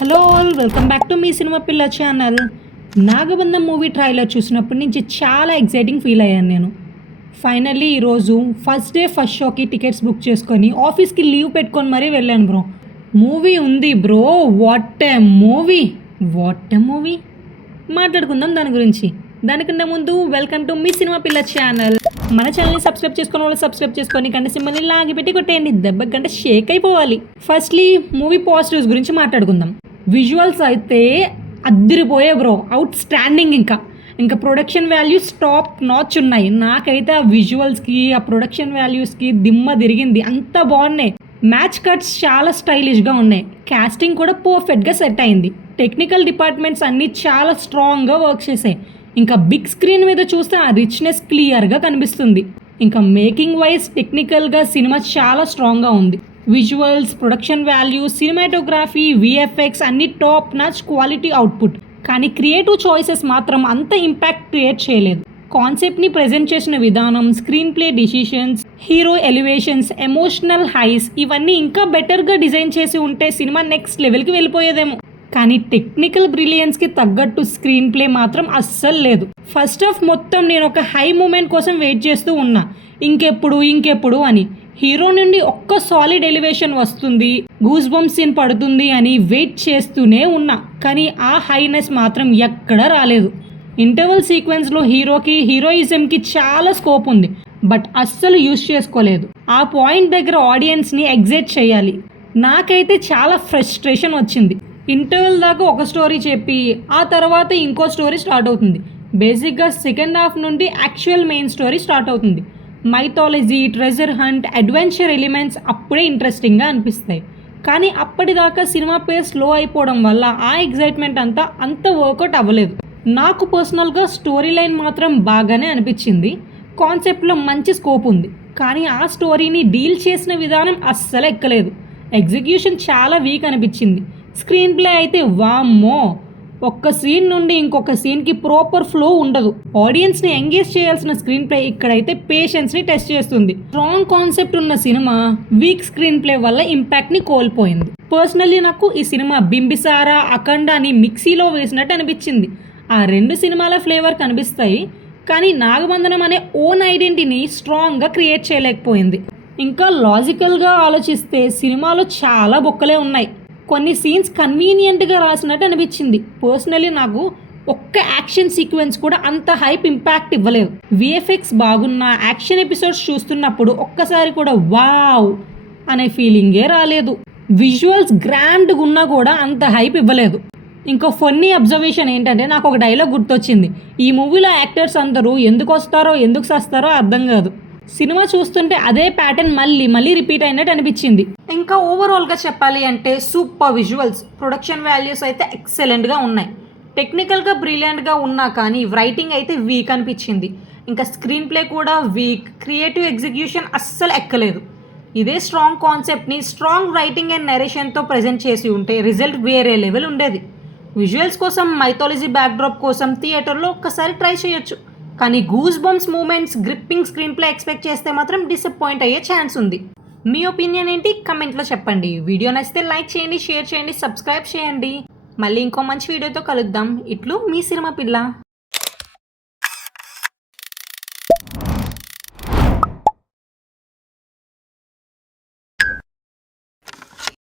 Hello all, welcome back to me cinema పిల్ల channel. నాగబంధం movie trailer చూసినప్పటి నుంచి చాలా ఎక్సైటింగ్ ఫీల్ అయ్యాను నేను. ఫైనల్లీ ఈరోజు ఫస్ట్ డే ఫస్ట్ షోకి టికెట్స్ బుక్ చేసుకొని ఆఫీస్కి లీవ్ పెట్టుకొని మరీ వెళ్ళాను బ్రో. మూవీ ఉంది bro, what a movie, what a movie. మాట్లాడుకుందాం దాని గురించి. దానికన్నా ముందు వెల్కమ్ టు మీ సినిమా పిల్ల ఛానల్. మన ఛానల్ని సబ్స్క్రైబ్ చేసుకున్న వాళ్ళు సబ్స్క్రైబ్ చేసుకొని గంట సింబల్ని లాగి పెట్టి కొట్టేయండి, దెబ్బ గంట షేక్ అయిపోవాలి. ఫస్ట్లీ మూవీ పాజిటివ్స్ గురించి మాట్లాడుకుందాం. విజువల్స్ అయితే అద్దిరిపోయే బ్రో, అవుట్ స్టాండింగ్. ఇంకా ప్రొడక్షన్ వాల్యూస్ టాప్ నాచ్ ఉన్నాయి. నాకైతే ఆ విజువల్స్కి ఆ ప్రొడక్షన్ వాల్యూస్కి దిమ్మ తిరిగింది, అంత బాగున్నాయి. మ్యాచ్ కట్స్ చాలా స్టైలిష్గా ఉన్నాయి. కాస్టింగ్ కూడా పర్ఫెక్ట్గా సెట్ అయింది. టెక్నికల్ డిపార్ట్మెంట్స్ అన్నీ చాలా స్ట్రాంగ్గా వర్క్ చేసాయి. ఇంకా బిగ్ స్క్రీన్ మీద చూస్తే ఆ రిచ్నెస్ క్లియర్గా కనిపిస్తుంది. ఇంకా మేకింగ్ వైజ్ టెక్నికల్గా సినిమా చాలా స్ట్రాంగ్గా ఉంది. Visuals, production value, cinematography, VFX అన్ని టాప్ నాచ్ క్వాలిటీ అవుట్పుట్. కానీ క్రియేటివ్ చాయిసెస్ మాత్రం అంత ఇంపాక్ట్ క్రియేట్ చేయలేదు. కాన్సెప్ట్ని ప్రజెంట్ చేసిన విధానం, screenplay decisions, hero elevations, emotional highs ఇవన్నీ ఇంకా బెటర్గా డిజైన్ చేసి ఉంటే సినిమా నెక్స్ట్ లెవెల్కి వెళ్ళిపోయేదేమో. కానీ టెక్నికల్ బ్రిలియన్స్కి తగ్గట్టు స్క్రీన్ ప్లే మాత్రం అస్సలు లేదు. ఫస్ట్ హాఫ్ మొత్తం నేను ఒక హై మూమెంట్ కోసం వెయిట్ చేస్తూ ఉన్నా, ఇంకెప్పుడు అని. హీరో నుండి ఒక్క సాలిడ్ ఎలివేషన్ వస్తుంది, గూస్ బంప్స్ సీన్ పడుతుంది అని వెయిట్ చేస్తూనే ఉన్నా. కానీ ఆ హైనెస్ మాత్రం ఎక్కడా రాలేదు. ఇంటర్వల్ సీక్వెన్స్లో హీరోయిజంకి చాలా స్కోప్ ఉంది, బట్ అస్సలు యూజ్ చేసుకోలేదు. ఆ పాయింట్ దగ్గర ఆడియన్స్ని ఎగ్జైట్ చేయాలి. నాకైతే చాలా ఫ్రస్ట్రేషన్ వచ్చింది. ఇంటర్వెల్ దాకా ఒక స్టోరీ చెప్పి ఆ తర్వాత ఇంకో స్టోరీ స్టార్ట్ అవుతుంది. బేసిక్గా సెకండ్ హాఫ్ నుండి యాక్చువల్ మెయిన్ స్టోరీ స్టార్ట్ అవుతుంది. Mythology, treasure hunt, adventure elements అప్పుడే ఇంట్రెస్టింగ్గా అనిపిస్తాయి. కానీ అప్పటిదాకా సినిమా పేస్ స్లో అయిపోవడం వల్ల ఆ ఎగ్జైట్మెంట్ అంత వర్కౌట్ అవ్వలేదు. నాకు పర్సనల్గా స్టోరీ లైన్ మాత్రం బాగానే అనిపించింది. కాన్సెప్ట్లో మంచి స్కోప్ ఉంది, కానీ ఆ స్టోరీని డీల్ చేసిన విధానం అస్సలు ఎక్కలేదు. ఎగ్జిక్యూషన్ చాలా వీక్ అనిపించింది. స్క్రీన్ ప్లే అయితే వామ్మో, ఒక్క సీన్ నుండి ఇంకొక సీన్కి ప్రాపర్ ఫ్లో ఉండదు. ఆడియన్స్ని ఎంగేజ్ చేయాల్సిన స్క్రీన్ ప్లే ఇక్కడైతే పేషెన్స్ని టెస్ట్ చేస్తుంది. స్ట్రాంగ్ కాన్సెప్ట్ ఉన్న సినిమా వీక్ స్క్రీన్ ప్లే వల్ల ఇంపాక్ట్ని కోల్పోయింది. పర్సనల్లీ నాకు ఈ సినిమా బింబిసారా, అఖండాని మిక్సీలో వేసినట్టు అనిపించింది. ఆ రెండు సినిమాల ఫ్లేవర్ కనిపిస్తాయి, కానీ నాగబంధనం అనే ఓన్ ఐడెంటిటీని స్ట్రాంగ్గా క్రియేట్ చేయలేకపోయింది. ఇంకా లాజికల్గా ఆలోచిస్తే సినిమాలో చాలా బొక్కలే ఉన్నాయి. కొన్ని సీన్స్ కన్వీనియంట్గా రాసినట్టు అనిపించింది. పర్సనలీ నాకు ఒక్క యాక్షన్ సీక్వెన్స్ కూడా అంత హైప్ ఇంపాక్ట్ ఇవ్వలేదు. విఎఫ్ఎక్స్ బాగున్న యాక్షన్ ఎపిసోడ్స్ చూస్తున్నప్పుడు ఒక్కసారి కూడా వావ్ అనే ఫీలింగే రాలేదు. విజువల్స్ గ్రాండ్గా ఉన్నా కూడా అంత హైప్ ఇవ్వలేదు. ఇంకో ఫన్నీ అబ్జర్వేషన్ ఏంటంటే, నాకు ఒక డైలాగ్ గుర్తొచ్చింది. ఈ మూవీలో యాక్టర్స్ అందరూ ఎందుకు వస్తారో ఎందుకు సస్తారో అర్థం కాదు. సినిమా చూస్తుంటే అదే ప్యాటర్న్ మళ్ళీ రిపీట్ అయినట్టు అనిపించింది. ఇంకా ఓవరాల్గా చెప్పాలి అంటే సూపర్ విజువల్స్, ప్రొడక్షన్ వాల్యూస్ అయితే ఎక్సలెంట్గా ఉన్నాయి. టెక్నికల్గా బ్రిలియంట్గా ఉన్నా కానీ రైటింగ్ అయితే వీక్ అనిపించింది. ఇంకా స్క్రీన్ ప్లే కూడా వీక్, క్రియేటివ్ ఎగ్జిక్యూషన్ అస్సలు ఎక్కలేదు. ఇదే స్ట్రాంగ్ కాన్సెప్ట్ని స్ట్రాంగ్ రైటింగ్ అండ్ నెరేషన్తో ప్రజెంట్ చేసి ఉంటే రిజల్ట్ వేరే లెవెల్ ఉండేది. విజువల్స్ కోసం, మైథాలజీ బ్యాక్డ్రాప్ కోసం థియేటర్లో ఒక్కసారి ట్రై చేయొచ్చు. కానీ goose bumps moments, gripping screenplay expect చేస్తే మాత్రం డిసప్పాయింట్ అయ్యే ఛాన్స్ ఉంది. మీ ఒపీనియన్ ఏంటి కమెంట్లో చెప్పండి. వీడియో నచ్చితే లైక్ చేయండి, షేర్ చేయండి, సబ్స్క్రైబ్ చేయండి. మళ్ళీ ఇంకో మంచి వీడియోతో కలుద్దాం. ఇట్లు మీ సినిమా పిల్ల.